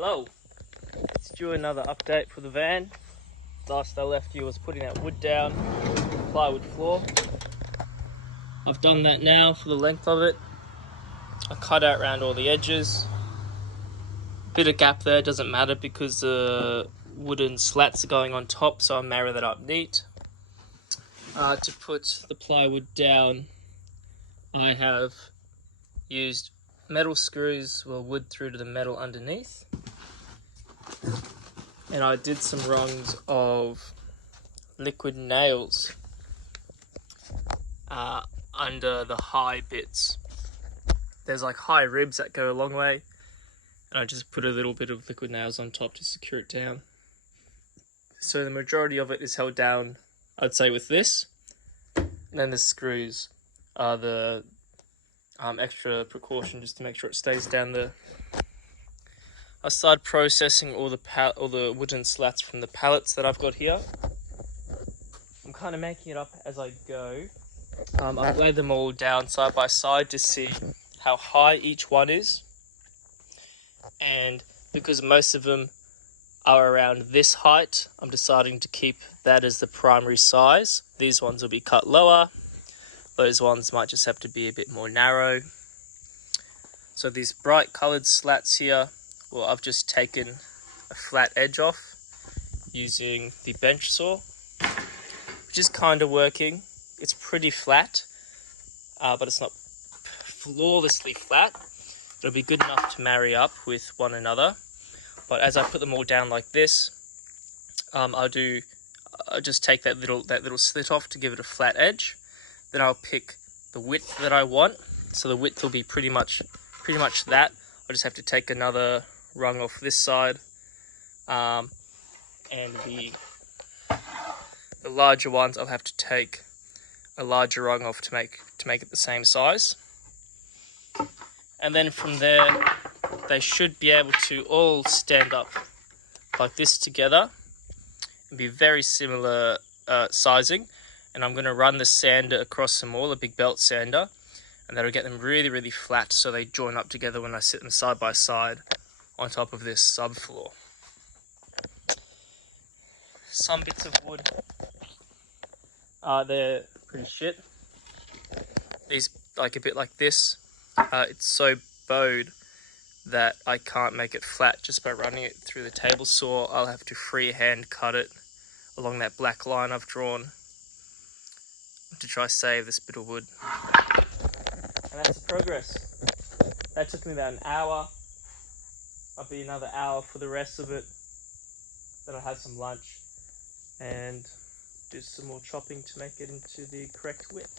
Hello, let's do another update for the van. Last I left you was putting that wood down, plywood floor. I've done that now for the length of it. I cut out around all the edges. Bit of gap there, doesn't matter because the wooden slats are going on top, so I'll marry that up neat. To put the plywood down, I have used metal screws, wood through to the metal underneath. And I did some rungs of liquid nails under the high bits. There's like high ribs that go a long way, and I just put a little bit of liquid nails on top to secure it down. So the majority of it is held down, I'd say, with this. And then the screws are the extra precaution just to make sure it stays down there. I started processing all the wooden slats from the pallets that I've got here. I'm kind of making it up as I go. I've laid them all down side by side to see how high each one is. And because most of them are around this height, I'm deciding to keep that as the primary size. These ones will be cut lower. Those ones might just have to be a bit more narrow. So these bright coloured slats here, well, I've just taken a flat edge off using the bench saw, which is kind of working. It's pretty flat, but it's not flawlessly flat. It'll be good enough to marry up with one another. But as I put them all down like this, I'll just take that little slit off to give it a flat edge. Then I'll pick the width that I want. So the width will be pretty much that. I'll just have to take another rung off this side, and the larger ones I'll have to take a larger rung off to make it the same size. And then from there, they should be able to all stand up like this together and be very similar sizing. And I'm going to run the sander across them all, a big belt sander, and that'll get them really, really flat so they join up together when I sit them side by side on top of this subfloor. Some bits of wood, they're pretty shit. These, like a bit like this, it's so bowed that I can't make it flat just by running it through the table saw. I'll have to freehand cut it along that black line I've drawn to try save this bit of wood. And that's the progress. That took me about an hour. I'll be another hour for the rest of it. Then I'll have some lunch and do some more chopping to make it into the correct width.